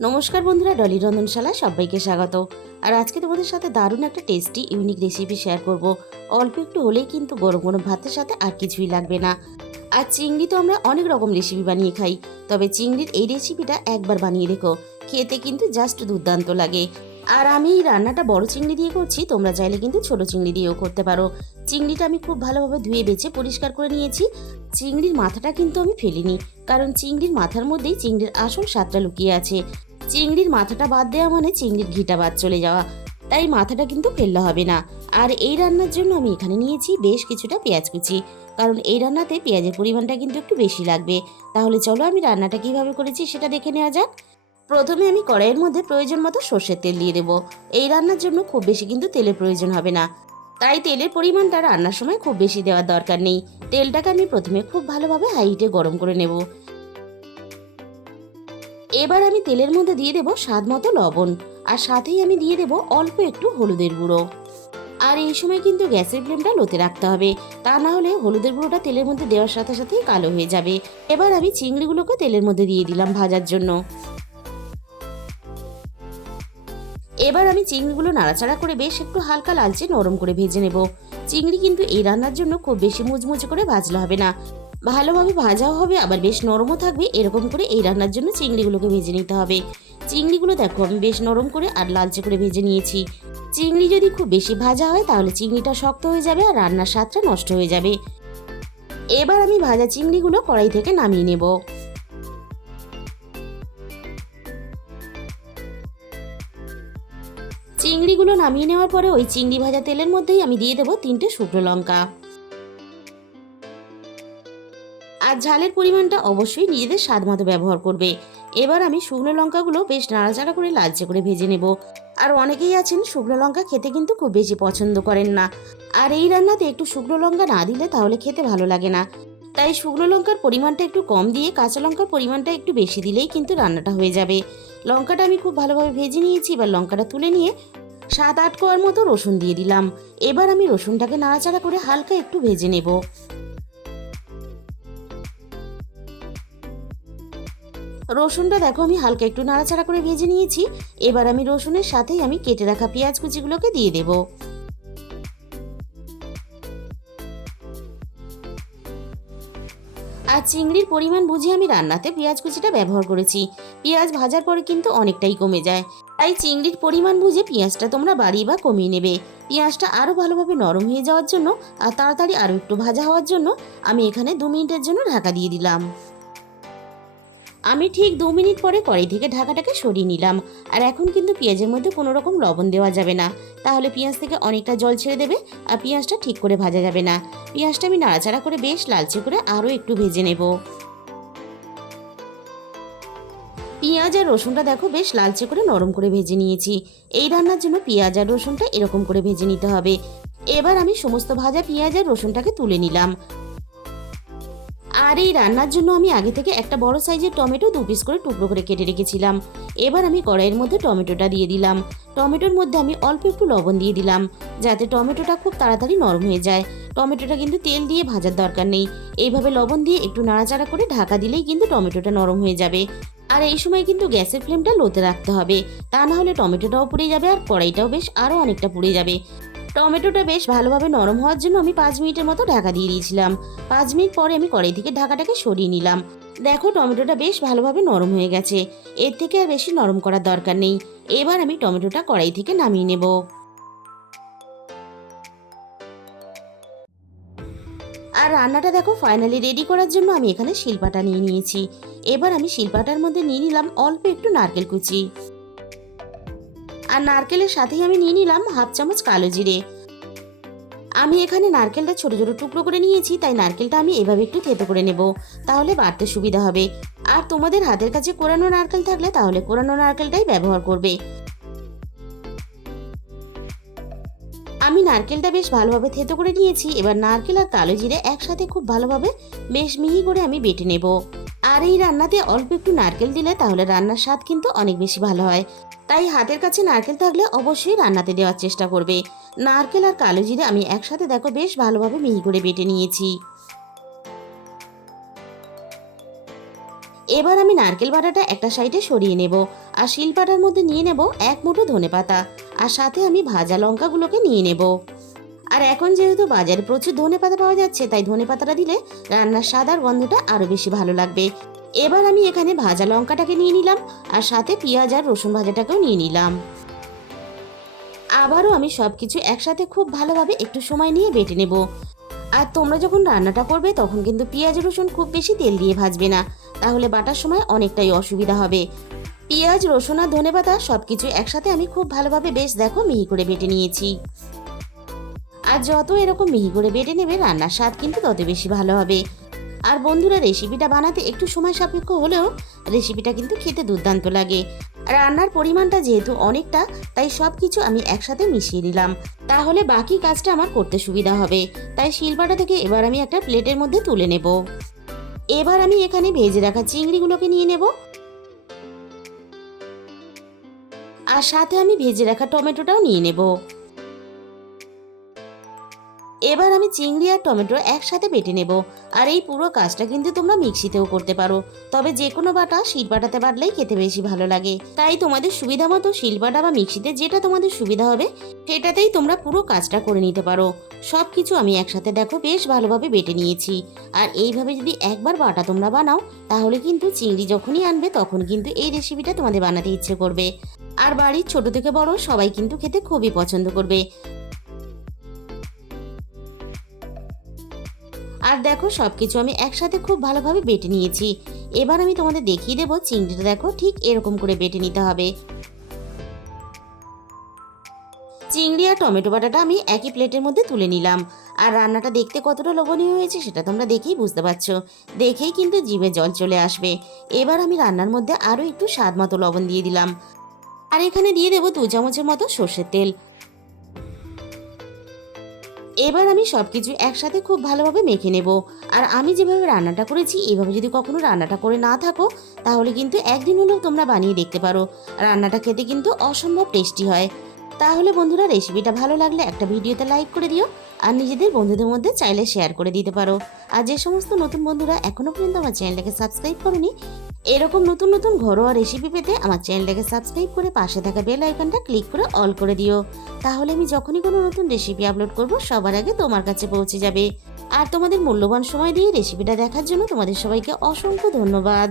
নমস্কার বন্ধুরা, ডলির রন্ধনশালা সবাইকে স্বাগত। আর আজকে তোমাদের সাথে দারুণ একটা টেস্টি ইউনিক রেসিপি শেয়ার করব। অল্প একটু হলেই কিন্তু গরম গরম ভাতের সাথে আর কিছুই লাগবে না। আর চিংড়ি তো আমরা অনেক রকম রেসিপি বানিয়ে খাই, তবে চিংড়ির এই রেসিপিটা একবার বানিয়ে দেখো, খেতে কিন্তু জাস্ট দুর্দান্ত লাগে। আর আমি এই রান্নাটা বড় চিংড়ি দিয়ে করছি, তোমরা চাইলে কিন্তু ছোট চিংড়ি দিয়েও করতে পারো। চিংড়িটা আমি খুব ভালোভাবে ধুয়ে বেছে পরিষ্কার করে নিয়েছি। চিংড়ির মাথাটা কিন্তু আমি ফেলিনি, কারণ চিংড়ির মাথার মধ্যেই চিংড়ির আসল স্বাদটা লুকিয়ে আছে। চিংড়ির মাথাটা বাদ দেওয়া মানে চিংড়ির ঘিটা বাদ চলে যাওয়া, তাই মাথাটা কিন্তু ফেললে হবে না। আর এই রান্নার জন্য আমি এখানে নিয়েছি বেশ কিছুটা পেঁয়াজ কুচি, কারণ এই রান্নাতে পেঁয়াজের পরিমাণটা কিন্তু একটু বেশি লাগবে। তাহলে চলো আমি রান্নাটা কিভাবে করেছি সেটা দেখে নেওয়া যাক। প্রথমে আমি কড়াইয়ের মধ্যে প্রয়োজন মতো সর্ষের তেল দিয়ে দেবো। এই রান্নার জন্য খুব বেশি কিন্তু তেলের প্রয়োজন হবে না, তাই তেলের পরিমাণটা রান্নার সময় খুব বেশি দেওয়ার দরকার নেই। তেলটাকে আমি প্রথমে খুব ভালোভাবে হাই হিটে গরম করে নেব। এবার আমি তেলের মধ্যে দিয়ে দেব স্বাদ মতো লবণ, আর সাথেই আমি দিয়ে দেব অল্প একটু হলুদের গুঁড়ো। আর এই সময় কিন্তু গ্যাসের ফ্লেমটা লোতে রাখতে হবে, তা না হলে হলুদের গুঁড়োটা তেলের মধ্যে দেওয়ার সাথে সাথেই কালো হয়ে যাবে। এবার আমি চিংড়িগুলোকে তেলের মধ্যে দিয়ে দিলাম ভাজার জন্য। এবার আমি চিংড়িগুলো নাড়াচাড়া করে বেশ একটু হালকা লালচে নরম করে ভেজে নেব। চিংড়ি কিন্তু এই রান্নার জন্য খুব বেশি মুচমুচে করে ভাজলে হবে না, ভালোভাবে ভাজাও হবে আবার বেশ নরমও থাকবে। এরকম করে এই রান্নার জন্য চিংড়িগুলোকে ভেজে নিতে হবে। চিংড়িগুলো দেখো আমি বেশ নরম করে আর লালচে করে ভেজে নিয়েছি। চিংড়ি যদি খুব বেশি ভাজা হয় তাহলে চিংড়িটা শক্ত হয়ে যাবে আর রান্নার স্বাদটা নষ্ট হয়ে যাবে। এবার আমি ভাজা চিংড়িগুলো কড়াই থেকে নামিয়ে নেব। চিংড়িগুলো নামিয়ে নেওয়ার পরে ওই চিংড়ি ভাজা তেলের মধ্যেই আমি দিয়ে দেবো 3টে শুকনো লঙ্কা। আর ঝালের পরিমাণটা অবশ্যই নিজেদের স্বাদ মতো ব্যবহার করবে। এবার আমি শুকনো লঙ্কাগুলো বেশ নাড়াচাড়া করে লালচে করে ভেজে নেব। আর অনেকেই আছেন শুকনো লঙ্কা খেতে কিন্তু খুব বেশি পছন্দ করেন না, আর এই রান্নাতে একটু শুকনো লঙ্কা না দিলে তাহলে খেতে ভালো লাগে না। তাই শুকনো লঙ্কার পরিমাণটা একটু কম দিয়ে কাঁচা লঙ্কার পরিমাণটা একটু বেশি দিলেই কিন্তু রান্নাটা হয়ে যাবে। লঙ্কাটা আমি খুব ভালোভাবে ভেজে নিয়েছি, এবার লঙ্কাটা তুলে নিয়ে 7-8 কোয়ার মতো রসুন দিয়ে দিলাম। এবার আমি রসুনটাকে নাড়াচাড়া করে হালকা একটু ভেজে নেব। রসুনটা দেখো আমি হালকা একটু নাড়াচাড়া করে ভেজে নিয়েছি। এবার আমি রসুনের সাথেই আমি কেটে রাখা পেঁয়াজ কুচিগুলোকে দিয়ে দেব। আর চিংড়ির পরিমাণ বুঝে আমি রান্নাতে পেঁয়াজ কুচিটা ব্যবহার করেছি। পেঁয়াজ ভাজার পরে কিন্তু অনেকটাই কমে যায়, তাই চিংড়ির পরিমাণ বুঝে পেঁয়াজটা তোমরা বাড়িয়ে বা কমিয়ে নেবে। পেঁয়াজটা আরও ভালোভাবে নরম হয়ে যাওয়ার জন্য আর তাড়াতাড়ি আরও একটু ভাজা হওয়ার জন্য আমি এখানে 2 মিনিটের জন্য ঢাকা দিয়ে দিলাম। আমি ঠিক 2 মিনিট পরে কড়াই থেকে ঢাকাটাকে সরিয়ে নিলাম। আর এখন কিন্তু পেঁয়াজের মধ্যে কোনো রকম লবণ দেওয়া যাবে না, তাহলে পেঁয়াজ থেকে অনেকটা জল ছেড়ে দেবে আর পেঁয়াজটা ঠিক করে ভাজা যাবে না। পেঁয়াজটা আমি নাড়াচাড়া করে বেশ লালচে করে আরও একটু ভেজে নেব। পেঁয়াজ আর রসুনটা দেখো বেশ লালচে করে নরম করে ভেজে নিয়েছি। এই রান্নার জন্য পেঁয়াজ আর রসুনটা এরকম করে ভেজে নিতে হবে। এবার আমি সমস্ত ভাজা পেঁয়াজ আর রসুনটাকে তুলে নিলাম। আর এই রান্নার জন্য আমি আগে থেকে একটা বড় সাইজের টমেটো 2 পিস করে টুকরো করে কেটে রেখেছিলাম। এবার আমি কড়াইয়ের মধ্যে টমেটোটা দিয়ে দিলাম। টমেটোর মধ্যে আমি অল্প একটু লবণ দিয়ে দিলাম, যাতে টমেটোটা খুব তাড়াতাড়ি নরম হয়ে যায়। টমেটোটা কিন্তু তেল দিয়ে ভাজার দরকার নেই, এইভাবে লবণ দিয়ে একটু নাড়াচাড়া করে ঢাকা দিলেই কিন্তু টমেটোটা নরম হয়ে যাবে। আর এই সময় কিন্তু গ্যাসের ফ্লেমটা লোতে রাখতে হবে, তা না হলে টমেটোটাও পুড়ে যাবে আর কড়াইটাও বেশ আরও অনেকটা পুড়ে যাবে। টমেটোটা বেশ ভালোভাবে নরম হওয়ার জন্য আমি 5 মিনিটের মতো ঢাকা দিয়ে দিয়েছিলাম। 5 মিনিট পরে আমি কড়াই থেকে ঢাকাটাকে সরিয়ে নিলাম। দেখো টমেটোটা বেশ ভালোভাবে নরম হয়ে গেছে, এর থেকে আর বেশি নরম করার দরকার নেই। এবার আমি টমেটোটা কড়াই থেকে নামিয়ে নেব। আর রান্নাটা দেখো ফাইনালি রেডি করার জন্য আমি এখানে শিলপাটা নিয়ে নিয়েছি। এবার আমি শিলপাটার মধ্যে নিয়ে নিলাম অল্প একটু নারকেল কুচি, আর নারকেলের সাথেই আমি নিয়ে নিলাম হাফ চামচ কালো জিরে। আমি এখানে নারকেলটা ছোট ছোট টুকরো করে নিয়েছি, তাই নারকেলটা আমি এভাবে একটু থেতো করে নেব, তাহলে বাটতে সুবিধা হবে। আর তোমাদের হাতের কাছে কোরানো নারকেল থাকলে তাহলে কোরানো নারকেলটাই ব্যবহার করবে। আমি নারকেলটা বেশ ভালোভাবে থেতো করে নিয়েছি। এবার নারকেল আর কালো জিরে একসাথে খুব ভালোভাবে বেশ মিহি করে আমি বেটে নেব। আর এই রান্নাতে অল্প একটু নারকেল দিলে তাহলে রান্নার স্বাদ কিন্তু অনেক বেশি ভালো হয়, তাই হাতের কাছে নারকেল থাকলে অবশ্যই রান্নাতে দেওয়ার চেষ্টা করবে। নারকেল আর কালো জিরে আমি একসাথে দেখো বেশ ভালোভাবে মিহি করে বেটে নিয়েছি। এবার আমি নারকেল বাটাটা একটা সাইডে সরিয়ে নেব, আর শিলপাটার মধ্যে নিয়ে নেব 1 মুঠো ধনেপাতা, আর সাথে আমি ভাজা লঙ্কাগুলোকে নিয়ে নেব। আর এখন যেহেতু বাজারে প্রচুর ধনেপাতা পাওয়া যাচ্ছে, তাই ধনেপাতাটা দিলে রান্নার স্বাদ আর গন্ধটা আরো বেশি ভালো লাগবে। এবার আমি এখানে ভাজা লঙ্কাটাকে নিয়ে নিলাম, আর সাথে পেঁয়াজ আর রসুন ভাজাটাকেও নিয়ে নিলাম। আবারও আমি সবকিছু একসাথে খুব ভালোভাবে একটু সময় নিয়ে বেটে নেব। আর তোমরা যখন রান্নাটা করবে তখন কিন্তু পেঁয়াজ রসুন খুব বেশি তেল দিয়ে ভাজবে না, তাহলে বাটার সময় অনেকটাই অসুবিধা হবে। পেঁয়াজ রসুন আর ধনেপাতা সবকিছু একসাথে আমি খুব ভালোভাবে বেশ দেখো মিহি করে বেটে নিয়েছি। আর যত এরকম মিহি করে বেটে নেবে রান্নার স্বাদ কিন্তু তত বেশি ভালো হবে। আর বন্ধুরা, রেসিপিটা বানাতে একটু সময় সাপেক্ষ হলেও রেসিপিটা কিন্তু খেতে দুর্দান্ত লাগে। রান্নার পরিমাণটা যেহেতু অনেকটা, তাই সব কিছু আমি একসাথে মিশিয়ে নিলাম, তাহলে বাকি কাজটা আমার করতে সুবিধা হবে। তাই শিলপাটা থেকে এবার আমি একটা প্লেটের মধ্যে তুলে নেব। এবার আমি এখানে ভেজে রাখা চিংড়িগুলোকে নিয়ে নেব, আর সাথে আমি ভেজে রাখা টমেটোটাও নিয়ে নেব। এবার আমি চিংড়ি আর টমেটো একসাথে বেটে নেব। আর এই পুরো কাজটা কিন্তু তোমরা মিক্সিতেও করতে পারো, তবে যে কোনো বাটা শিলপাটাতে বাটলেই খেতে বেশি ভালো লাগে। তাই তোমাদের সুবিধা মতো শিলপাটা বা মিক্সিতে যেটা তোমাদের সুবিধা হবে সেটাতেই তোমরা পুরো কাজটা করে নিতে পারো। সব কিছু আমি একসাথে দেখো বেশ ভালোভাবে বেটে নিয়েছি। আর এইভাবে যদি একবার বাটা তোমরা বানাও, তাহলে কিন্তু চিংড়ি যখনই আনবে তখন কিন্তু এই রেসিপিটা তোমাদের বানাতে ইচ্ছে করবে। আর বাড়ির ছোট থেকে বড় সবাই কিন্তু খেতে খুবই পছন্দ করবে। আর দেখো সবকিছু আমি একসাথে খুব ভালোভাবে বেটে নিয়েছি। এবার আমি তোমাদের দেখিয়ে দেবো চিংড়িটা দেখো ঠিক এরকম করে বেটে নিতে হবে। চিংড়ি আর টমেটো বাটাটা আমি একই প্লেটের মধ্যে তুলে নিলাম। আর রান্নাটা দেখতে কতটা লোভনীয় হয়েছে সেটা তোমরা দেখেই বুঝতে পারছো, দেখেই কিন্তু জিভে জল চলে আসবে। এবার আমি রান্নার মধ্যে আরও একটু স্বাদ মতো লবণ দিয়ে দিলাম, আর এখানে দিয়ে দেবো 2 চামচের মতো সর্ষের তেল। এবার আমি সবকিছু একসাথে খুব ভালোভাবে মেখে নেব। আর আমি যেভাবে রান্নাটা করেছি এইভাবে যদি কখনো রান্নাটা করে না থাকো, তাহলে কিন্তু একদিন হলেও তোমরা বানিয়ে দেখতে পারো। রান্নাটা খেতে কিন্তু অসম্ভব টেস্টি হয়। তাহলে বন্ধুরা, রেসিপিটা ভালো লাগলে একটা ভিডিওতে লাইক করে দিও, আর নিজেদের বন্ধুদের মধ্যে চাইলে শেয়ার করে দিতে পারো। আর যে সমস্ত নতুন বন্ধুরা এখনো পর্যন্ত আমার চ্যানেলটাকে সাবস্ক্রাইব করোনি, এরকম নতুন নতুন ঘরোয়া রেসিপি পেতে আমার চ্যানেলটাকে সাবস্ক্রাইব করে পাশে থাকা বেল আইকনটা ক্লিক করে অল করে দিও। তাহলে আমি যখনই কোনো নতুন রেসিপি আপলোড করব সবার আগে তোমার কাছে পৌঁছে যাবে। আর তোমাদের মূল্যবান সময় দিয়ে রেসিপিটা দেখার জন্য তোমাদের সবাইকে অসংখ্য ধন্যবাদ।